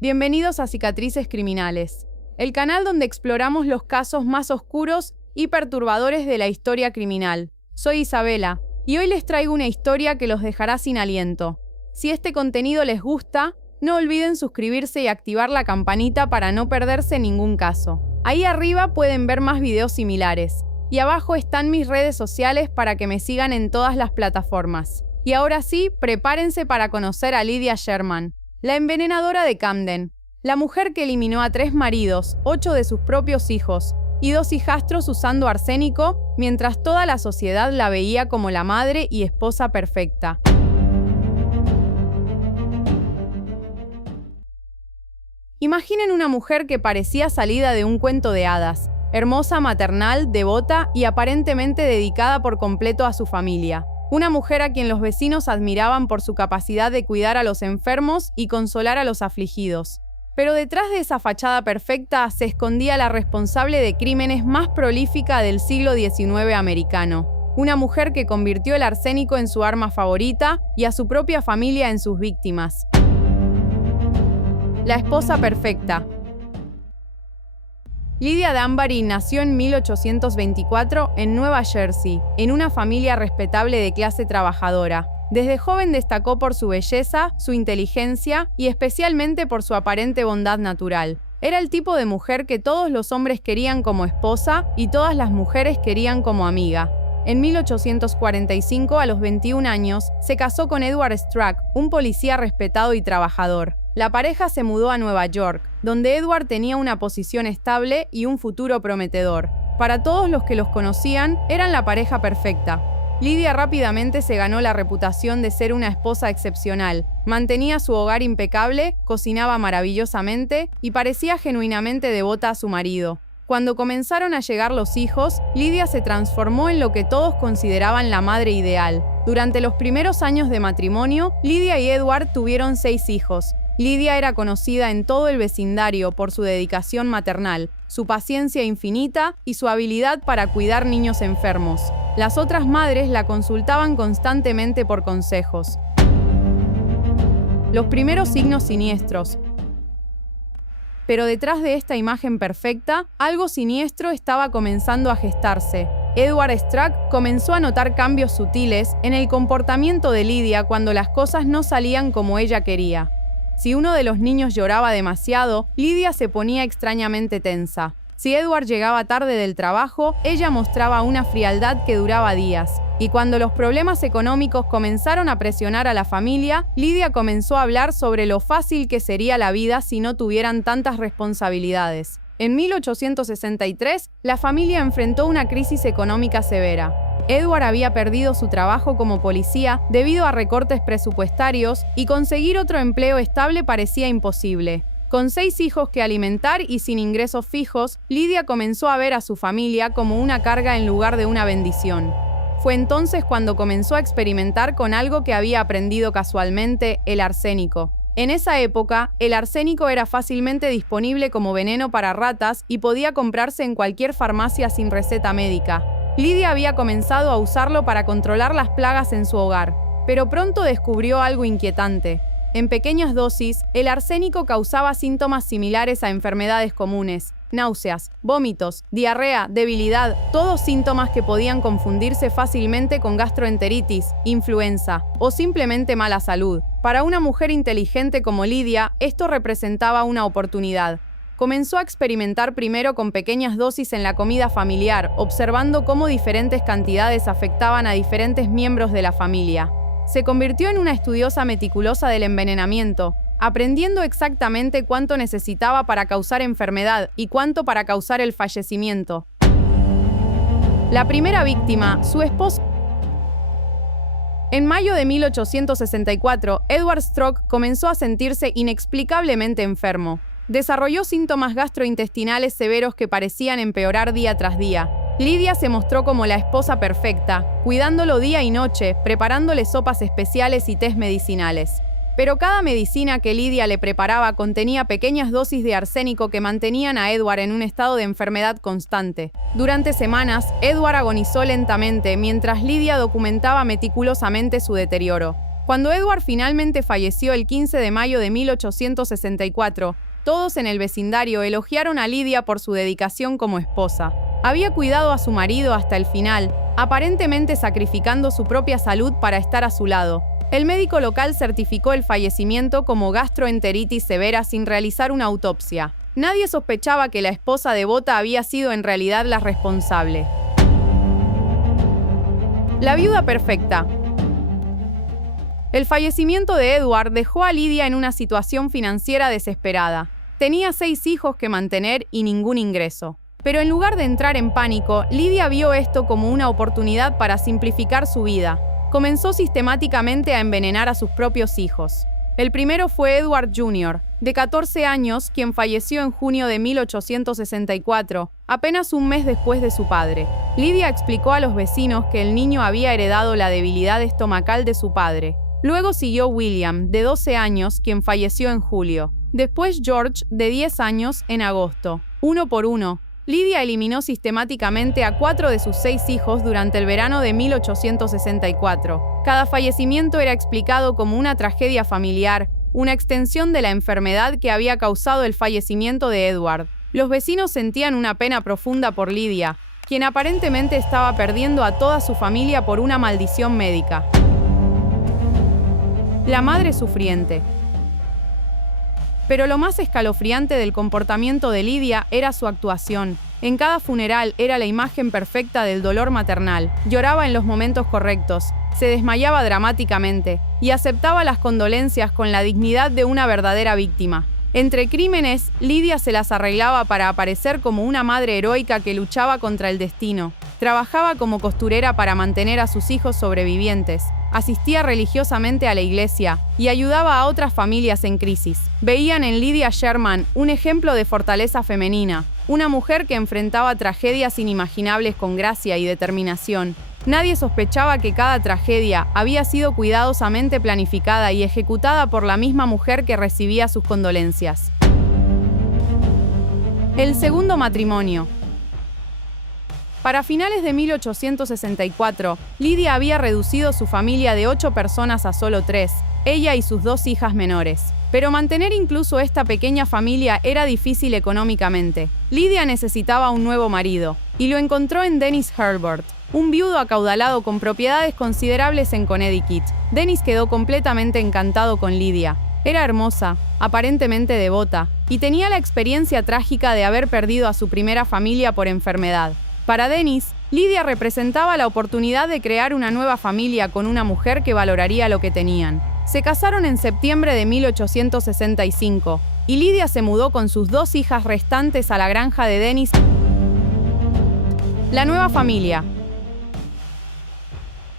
Bienvenidos a Cicatrices Criminales, el canal donde exploramos los casos más oscuros y perturbadores de la historia criminal. Soy Isabela, y hoy les traigo una historia que los dejará sin aliento. Si este contenido les gusta, no olviden suscribirse y activar la campanita para no perderse ningún caso. Ahí arriba pueden ver más videos similares, y abajo están mis redes sociales para que me sigan en todas las plataformas. Y ahora sí, prepárense para conocer a Lydia Sherman, la envenenadora de Camden, la mujer que eliminó a 3 maridos, 8 de sus propios hijos y 2 hijastros usando arsénico, mientras toda la sociedad la veía como la madre y esposa perfecta. Imaginen una mujer que parecía salida de un cuento de hadas, hermosa, maternal, devota y aparentemente dedicada por completo a su familia. Una mujer a quien los vecinos admiraban por su capacidad de cuidar a los enfermos y consolar a los afligidos. Pero detrás de esa fachada perfecta se escondía la responsable de crímenes más prolífica del siglo XIX americano. Una mujer que convirtió el arsénico en su arma favorita y a su propia familia en sus víctimas. La esposa perfecta. Lydia Danbury nació en 1824 en Nueva Jersey, en una familia respetable de clase trabajadora. Desde joven destacó por su belleza, su inteligencia y especialmente por su aparente bondad natural. Era el tipo de mujer que todos los hombres querían como esposa y todas las mujeres querían como amiga. En 1845, a los 21 años, se casó con Edward Strack, un policía respetado y trabajador. La pareja se mudó a Nueva York, donde Edward tenía una posición estable y un futuro prometedor. Para todos los que los conocían, eran la pareja perfecta. Lydia rápidamente se ganó la reputación de ser una esposa excepcional. Mantenía su hogar impecable, cocinaba maravillosamente y parecía genuinamente devota a su marido. Cuando comenzaron a llegar los hijos, Lydia se transformó en lo que todos consideraban la madre ideal. Durante los primeros años de matrimonio, Lydia y Edward tuvieron 6 hijos. Lydia era conocida en todo el vecindario por su dedicación maternal, su paciencia infinita y su habilidad para cuidar niños enfermos. Las otras madres la consultaban constantemente por consejos. Los primeros signos siniestros. Pero detrás de esta imagen perfecta, algo siniestro estaba comenzando a gestarse. Edward Strack comenzó a notar cambios sutiles en el comportamiento de Lydia cuando las cosas no salían como ella quería. Si uno de los niños lloraba demasiado, Lydia se ponía extrañamente tensa. Si Edward llegaba tarde del trabajo, ella mostraba una frialdad que duraba días. Y cuando los problemas económicos comenzaron a presionar a la familia, Lydia comenzó a hablar sobre lo fácil que sería la vida si no tuvieran tantas responsabilidades. En 1863, la familia enfrentó una crisis económica severa. Edward había perdido su trabajo como policía debido a recortes presupuestarios y conseguir otro empleo estable parecía imposible. Con 6 hijos que alimentar y sin ingresos fijos, Lydia comenzó a ver a su familia como una carga en lugar de una bendición. Fue entonces cuando comenzó a experimentar con algo que había aprendido casualmente, el arsénico. En esa época, el arsénico era fácilmente disponible como veneno para ratas y podía comprarse en cualquier farmacia sin receta médica. Lydia había comenzado a usarlo para controlar las plagas en su hogar, pero pronto descubrió algo inquietante. En pequeñas dosis, el arsénico causaba síntomas similares a enfermedades comunes: náuseas, vómitos, diarrea, debilidad, todos síntomas que podían confundirse fácilmente con gastroenteritis, influenza o simplemente mala salud. Para una mujer inteligente como Lydia, esto representaba una oportunidad. Comenzó a experimentar primero con pequeñas dosis en la comida familiar, observando cómo diferentes cantidades afectaban a diferentes miembros de la familia. Se convirtió en una estudiosa meticulosa del envenenamiento, aprendiendo exactamente cuánto necesitaba para causar enfermedad y cuánto para causar el fallecimiento. La primera víctima, su esposo. En mayo de 1864, Edward Strack comenzó a sentirse inexplicablemente enfermo. Desarrolló síntomas gastrointestinales severos que parecían empeorar día tras día. Lydia se mostró como la esposa perfecta, cuidándolo día y noche, preparándole sopas especiales y tés medicinales. Pero cada medicina que Lydia le preparaba contenía pequeñas dosis de arsénico que mantenían a Edward en un estado de enfermedad constante. Durante semanas, Edward agonizó lentamente mientras Lydia documentaba meticulosamente su deterioro. Cuando Edward finalmente falleció el 15 de mayo de 1864, todos en el vecindario elogiaron a Lydia por su dedicación como esposa. Había cuidado a su marido hasta el final, aparentemente sacrificando su propia salud para estar a su lado. El médico local certificó el fallecimiento como gastroenteritis severa sin realizar una autopsia. Nadie sospechaba que la esposa devota había sido en realidad la responsable. La viuda perfecta. El fallecimiento de Edward dejó a Lydia en una situación financiera desesperada. Tenía 6 hijos que mantener y ningún ingreso. Pero en lugar de entrar en pánico, Lydia vio esto como una oportunidad para simplificar su vida. Comenzó sistemáticamente a envenenar a sus propios hijos. El primero fue Edward Jr., de 14 años, quien falleció en junio de 1864, apenas un mes después de su padre. Lydia explicó a los vecinos que el niño había heredado la debilidad estomacal de su padre. Luego siguió William, de 12 años, quien falleció en julio. Después George, de 10 años, en agosto. Uno por uno, Lydia eliminó sistemáticamente a 4 de sus 6 hijos durante el verano de 1864. Cada fallecimiento era explicado como una tragedia familiar, una extensión de la enfermedad que había causado el fallecimiento de Edward. Los vecinos sentían una pena profunda por Lydia, quien aparentemente estaba perdiendo a toda su familia por una maldición médica. La madre sufriente. Pero lo más escalofriante del comportamiento de Lydia era su actuación. En cada funeral era la imagen perfecta del dolor maternal. Lloraba en los momentos correctos, se desmayaba dramáticamente y aceptaba las condolencias con la dignidad de una verdadera víctima. Entre crímenes, Lydia se las arreglaba para aparecer como una madre heroica que luchaba contra el destino. Trabajaba como costurera para mantener a sus hijos sobrevivientes. Asistía religiosamente a la iglesia y ayudaba a otras familias en crisis. Veían en Lydia Sherman un ejemplo de fortaleza femenina, una mujer que enfrentaba tragedias inimaginables con gracia y determinación. Nadie sospechaba que cada tragedia había sido cuidadosamente planificada y ejecutada por la misma mujer que recibía sus condolencias. El segundo matrimonio. Para finales de 1864, Lydia había reducido su familia de 8 personas a solo 3, ella y sus 2 hijas menores. Pero mantener incluso esta pequeña familia era difícil económicamente. Lydia necesitaba un nuevo marido, y lo encontró en Dennis Herbert, un viudo acaudalado con propiedades considerables en Connecticut. Dennis quedó completamente encantado con Lydia. Era hermosa, aparentemente devota, y tenía la experiencia trágica de haber perdido a su primera familia por enfermedad. Para Dennis, Lydia representaba la oportunidad de crear una nueva familia con una mujer que valoraría lo que tenían. Se casaron en septiembre de 1865 y Lydia se mudó con sus 2 hijas restantes a la granja de Dennis. La nueva familia.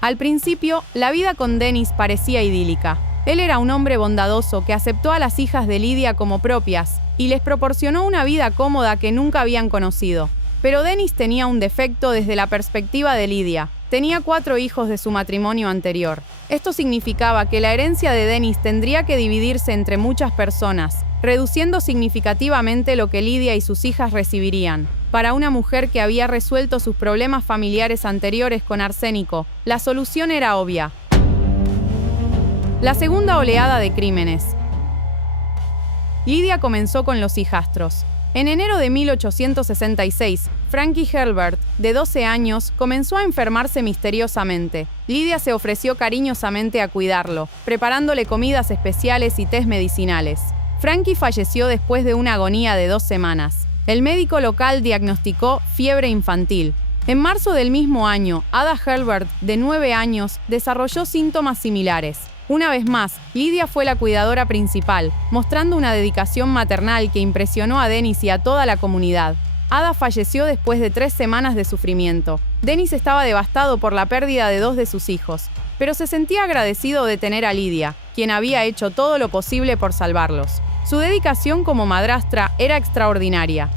Al principio, la vida con Dennis parecía idílica. Él era un hombre bondadoso que aceptó a las hijas de Lydia como propias y les proporcionó una vida cómoda que nunca habían conocido. Pero Dennis tenía un defecto desde la perspectiva de Lydia. Tenía 4 hijos de su matrimonio anterior. Esto significaba que la herencia de Dennis tendría que dividirse entre muchas personas, reduciendo significativamente lo que Lydia y sus hijas recibirían. Para una mujer que había resuelto sus problemas familiares anteriores con arsénico, la solución era obvia. La segunda oleada de crímenes. Lydia comenzó con los hijastros. En enero de 1866, Frankie Herbert, de 12 años, comenzó a enfermarse misteriosamente. Lydia se ofreció cariñosamente a cuidarlo, preparándole comidas especiales y tés medicinales. Frankie falleció después de una agonía de 2 semanas. El médico local diagnosticó fiebre infantil. En marzo del mismo año, Ada Herbert, de 9 años, desarrolló síntomas similares. Una vez más, Lydia fue la cuidadora principal, mostrando una dedicación maternal que impresionó a Dennis y a toda la comunidad. Ada falleció después de 3 semanas de sufrimiento. Dennis estaba devastado por la pérdida de 2 de sus hijos, pero se sentía agradecido de tener a Lydia, quien había hecho todo lo posible por salvarlos. Su dedicación como madrastra era extraordinaria.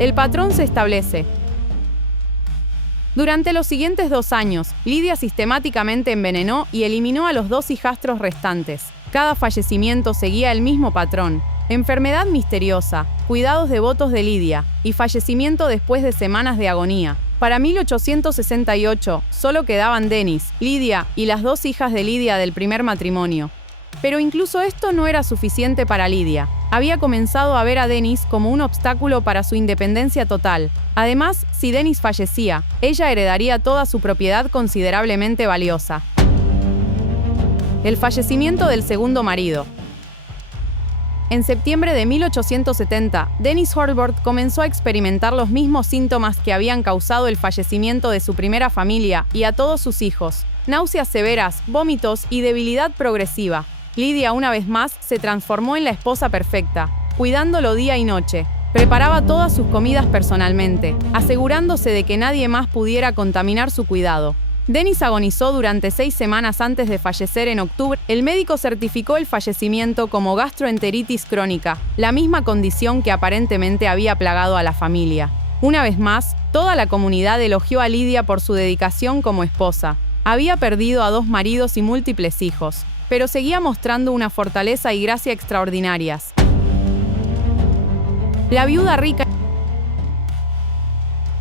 El patrón se establece. Durante los siguientes 2 años, Lydia sistemáticamente envenenó y eliminó a los 2 hijastros restantes. Cada fallecimiento seguía el mismo patrón: enfermedad misteriosa, cuidados devotos de Lydia y fallecimiento después de semanas de agonía. Para 1868, solo quedaban Dennis, Lydia y las 2 hijas de Lydia del primer matrimonio. Pero incluso esto no era suficiente para Lydia. Había comenzado a ver a Dennis como un obstáculo para su independencia total. Además, si Dennis fallecía, ella heredaría toda su propiedad considerablemente valiosa. El fallecimiento del segundo marido. En septiembre de 1870, Dennis Holbrook comenzó a experimentar los mismos síntomas que habían causado el fallecimiento de su primera familia y a todos sus hijos: náuseas severas, vómitos y debilidad progresiva. Lydia, una vez más, se transformó en la esposa perfecta, cuidándolo día y noche. Preparaba todas sus comidas personalmente, asegurándose de que nadie más pudiera contaminar su cuidado. Dennis agonizó durante 6 semanas antes de fallecer en octubre. El médico certificó el fallecimiento como gastroenteritis crónica, la misma condición que aparentemente había plagado a la familia. Una vez más, toda la comunidad elogió a Lydia por su dedicación como esposa. Había perdido a 2 maridos y múltiples hijos, pero seguía mostrando una fortaleza y gracia extraordinarias. La viuda rica.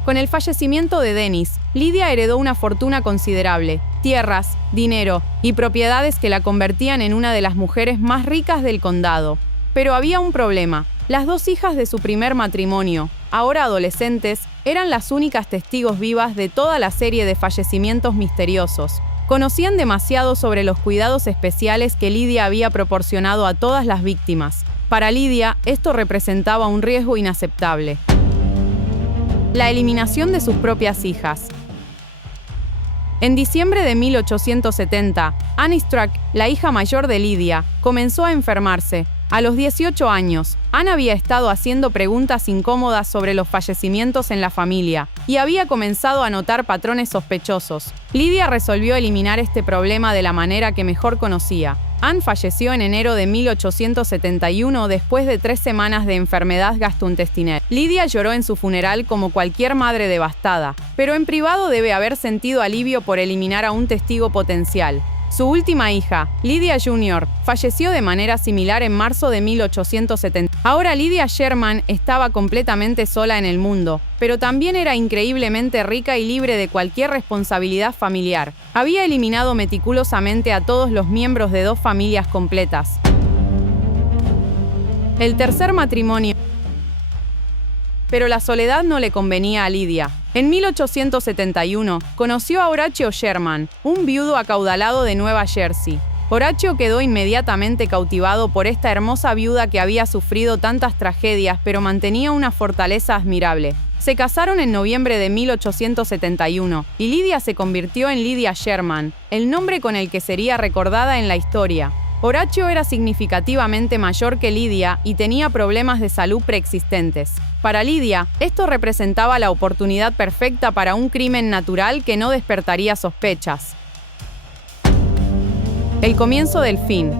Con el fallecimiento de Dennis, Lydia heredó una fortuna considerable, tierras, dinero y propiedades que la convertían en una de las mujeres más ricas del condado. Pero había un problema. Las 2 hijas de su primer matrimonio, ahora adolescentes, eran las únicas testigos vivas de toda la serie de fallecimientos misteriosos. Conocían demasiado sobre los cuidados especiales que Lydia había proporcionado a todas las víctimas. Para Lydia, esto representaba un riesgo inaceptable. La eliminación de sus propias hijas. En diciembre de 1870, Anne Strack, la hija mayor de Lydia, comenzó a enfermarse. A los 18 años, Anne había estado haciendo preguntas incómodas sobre los fallecimientos en la familia y había comenzado a notar patrones sospechosos. Lydia resolvió eliminar este problema de la manera que mejor conocía. Anne falleció en enero de 1871 después de 3 semanas de enfermedad gastrointestinal. Lydia lloró en su funeral como cualquier madre devastada, pero en privado debe haber sentido alivio por eliminar a un testigo potencial. Su última hija, Lydia Jr., falleció de manera similar en marzo de 1870. Ahora Lydia Sherman estaba completamente sola en el mundo, pero también era increíblemente rica y libre de cualquier responsabilidad familiar. Había eliminado meticulosamente a todos los miembros de 2 familias completas. El tercer matrimonio. Pero la soledad no le convenía a Lydia. En 1871, conoció a Horatio Sherman, un viudo acaudalado de Nueva Jersey. Horatio quedó inmediatamente cautivado por esta hermosa viuda que había sufrido tantas tragedias, pero mantenía una fortaleza admirable. Se casaron en noviembre de 1871 y Lydia se convirtió en Lydia Sherman, el nombre con el que sería recordada en la historia. Horatio era significativamente mayor que Lydia y tenía problemas de salud preexistentes. Para Lydia, esto representaba la oportunidad perfecta para un crimen natural que no despertaría sospechas. El comienzo del fin.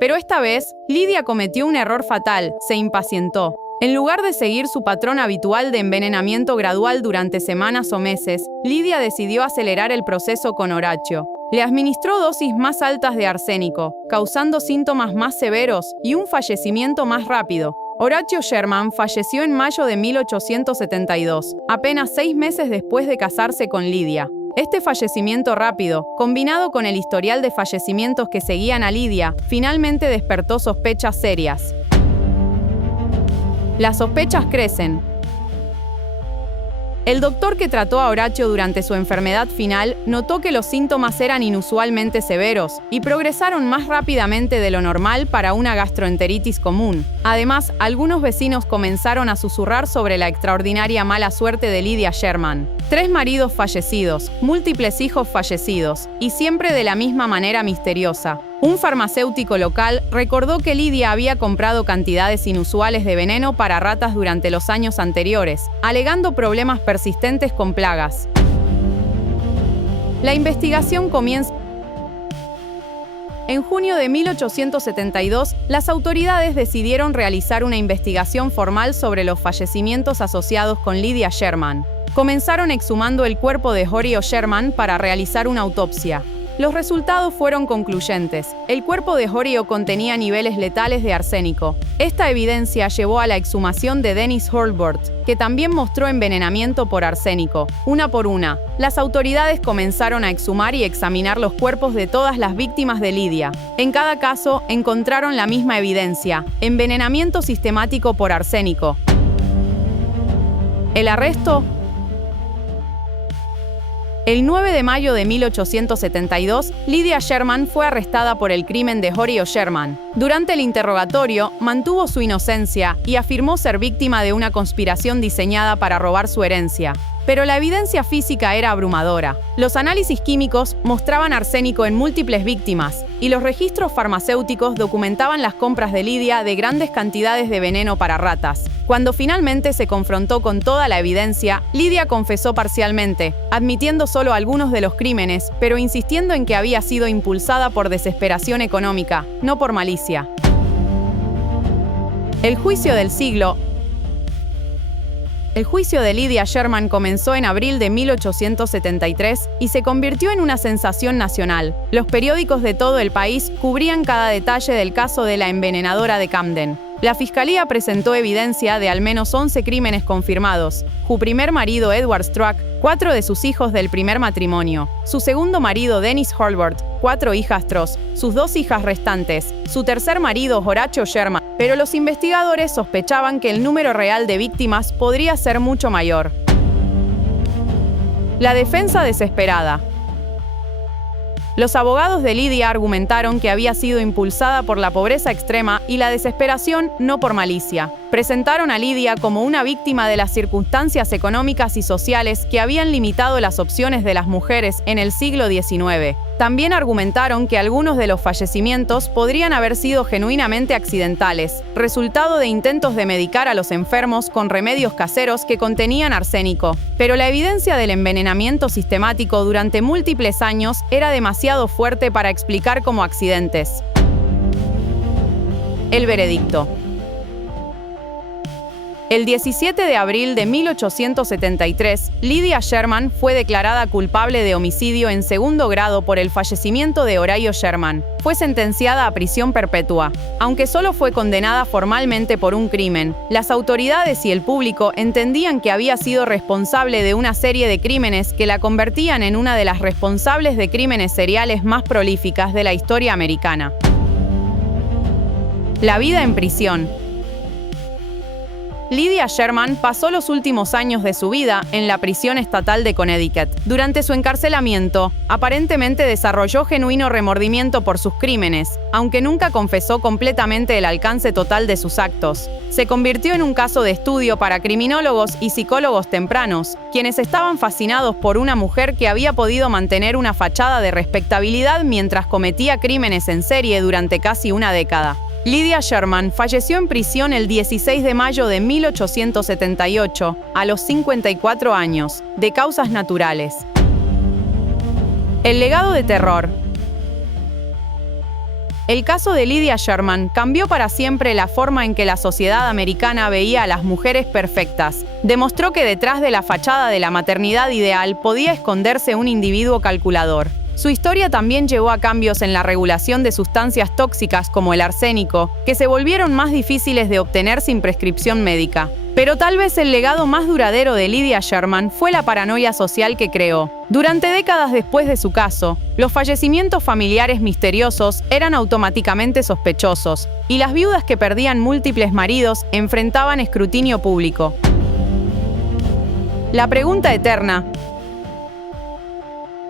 Pero esta vez, Lydia cometió un error fatal, se impacientó. En lugar de seguir su patrón habitual de envenenamiento gradual durante semanas o meses, Lydia decidió acelerar el proceso con Horatio. Le administró dosis más altas de arsénico, causando síntomas más severos y un fallecimiento más rápido. Horatio Sherman falleció en mayo de 1872, apenas 6 meses después de casarse con Lydia. Este fallecimiento rápido, combinado con el historial de fallecimientos que seguían a Lydia, finalmente despertó sospechas serias. Las sospechas crecen. El doctor que trató a Horatio durante su enfermedad final notó que los síntomas eran inusualmente severos y progresaron más rápidamente de lo normal para una gastroenteritis común. Además, algunos vecinos comenzaron a susurrar sobre la extraordinaria mala suerte de Lydia Sherman. 3 maridos fallecidos, múltiples hijos fallecidos, y siempre de la misma manera misteriosa. Un farmacéutico local recordó que Lydia había comprado cantidades inusuales de veneno para ratas durante los años anteriores, alegando problemas persistentes con plagas. La investigación comienza. En junio de 1872, las autoridades decidieron realizar una investigación formal sobre los fallecimientos asociados con Lydia Sherman. Comenzaron exhumando el cuerpo de Horatio Sherman para realizar una autopsia. Los resultados fueron concluyentes. El cuerpo de Horio contenía niveles letales de arsénico. Esta evidencia llevó a la exhumación de Dennis Holbrook, que también mostró envenenamiento por arsénico. Una por una, las autoridades comenzaron a exhumar y examinar los cuerpos de todas las víctimas de Lydia. En cada caso, encontraron la misma evidencia: envenenamiento sistemático por arsénico. El arresto. El 9 de mayo de 1872, Lydia Sherman fue arrestada por el crimen de Horio Sherman. Durante el interrogatorio, mantuvo su inocencia y afirmó ser víctima de una conspiración diseñada para robar su herencia. Pero la evidencia física era abrumadora. Los análisis químicos mostraban arsénico en múltiples víctimas, y los registros farmacéuticos documentaban las compras de Lydia de grandes cantidades de veneno para ratas. Cuando finalmente se confrontó con toda la evidencia, Lydia confesó parcialmente, admitiendo solo algunos de los crímenes, pero insistiendo en que había sido impulsada por desesperación económica, no por malicia. El juicio del siglo. El juicio de Lydia Sherman comenzó en abril de 1873 y se convirtió en una sensación nacional. Los periódicos de todo el país cubrían cada detalle del caso de la envenenadora de Camden. La fiscalía presentó evidencia de al menos 11 crímenes confirmados: su primer marido Edward Struck, 4 de sus hijos del primer matrimonio, su segundo marido Dennis Holbrook, 4 hijastros, sus 2 hijas restantes, su tercer marido Horatio Sherman. Pero los investigadores sospechaban que el número real de víctimas podría ser mucho mayor. La defensa desesperada. Los abogados de Lydia argumentaron que había sido impulsada por la pobreza extrema y la desesperación, no por malicia. Presentaron a Lydia como una víctima de las circunstancias económicas y sociales que habían limitado las opciones de las mujeres en el siglo XIX. También argumentaron que algunos de los fallecimientos podrían haber sido genuinamente accidentales, resultado de intentos de medicar a los enfermos con remedios caseros que contenían arsénico. Pero la evidencia del envenenamiento sistemático durante múltiples años era demasiado fuerte para explicar como accidentes. El veredicto. El 17 de abril de 1873, Lydia Sherman fue declarada culpable de homicidio en segundo grado por el fallecimiento de Horatio Sherman. Fue sentenciada a prisión perpetua. Aunque solo fue condenada formalmente por un crimen, las autoridades y el público entendían que había sido responsable de una serie de crímenes que la convertían en una de las responsables de crímenes seriales más prolíficas de la historia americana. La vida en prisión. Lydia Sherman pasó los últimos años de su vida en la prisión estatal de Connecticut. Durante su encarcelamiento, aparentemente desarrolló genuino remordimiento por sus crímenes, aunque nunca confesó completamente el alcance total de sus actos. Se convirtió en un caso de estudio para criminólogos y psicólogos tempranos, quienes estaban fascinados por una mujer que había podido mantener una fachada de respetabilidad mientras cometía crímenes en serie durante casi una década. Lydia Sherman falleció en prisión el 16 de mayo de 1878, a los 54 años, de causas naturales. El legado de terror. El caso de Lydia Sherman cambió para siempre la forma en que la sociedad americana veía a las mujeres perfectas. Demostró que detrás de la fachada de la maternidad ideal podía esconderse un individuo calculador. Su historia también llevó a cambios en la regulación de sustancias tóxicas como el arsénico, que se volvieron más difíciles de obtener sin prescripción médica. Pero tal vez el legado más duradero de Lydia Sherman fue la paranoia social que creó. Durante décadas después de su caso, los fallecimientos familiares misteriosos eran automáticamente sospechosos, y las viudas que perdían múltiples maridos enfrentaban escrutinio público. La pregunta eterna.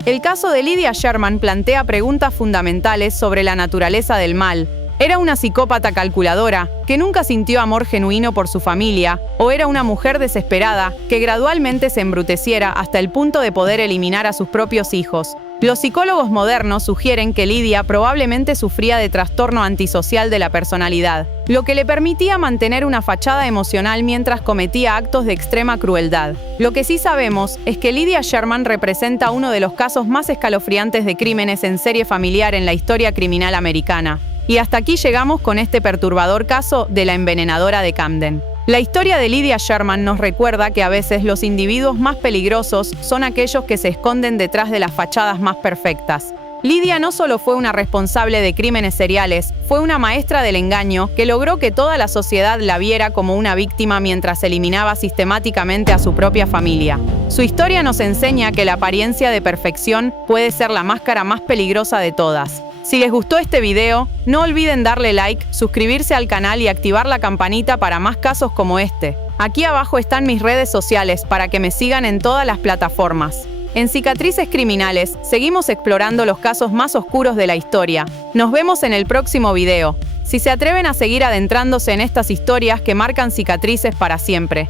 El caso de Lydia Sherman plantea preguntas fundamentales sobre la naturaleza del mal. ¿Era una psicópata calculadora, que nunca sintió amor genuino por su familia, o era una mujer desesperada, que gradualmente se embruteciera hasta el punto de poder eliminar a sus propios hijos? Los psicólogos modernos sugieren que Lydia probablemente sufría de trastorno antisocial de la personalidad, lo que le permitía mantener una fachada emocional mientras cometía actos de extrema crueldad. Lo que sí sabemos es que Lydia Sherman representa uno de los casos más escalofriantes de crímenes en serie familiar en la historia criminal americana. Y hasta aquí llegamos con este perturbador caso de la envenenadora de Camden. La historia de Lydia Sherman nos recuerda que a veces los individuos más peligrosos son aquellos que se esconden detrás de las fachadas más perfectas. Lidia no solo fue una responsable de crímenes seriales, fue una maestra del engaño que logró que toda la sociedad la viera como una víctima mientras eliminaba sistemáticamente a su propia familia. Su historia nos enseña que la apariencia de perfección puede ser la máscara más peligrosa de todas. Si les gustó este video, no olviden darle like, suscribirse al canal y activar la campanita para más casos como este. Aquí abajo están mis redes sociales para que me sigan en todas las plataformas. En Cicatrices Criminales, seguimos explorando los casos más oscuros de la historia. Nos vemos en el próximo video. Si se atreven a seguir adentrándose en estas historias que marcan cicatrices para siempre.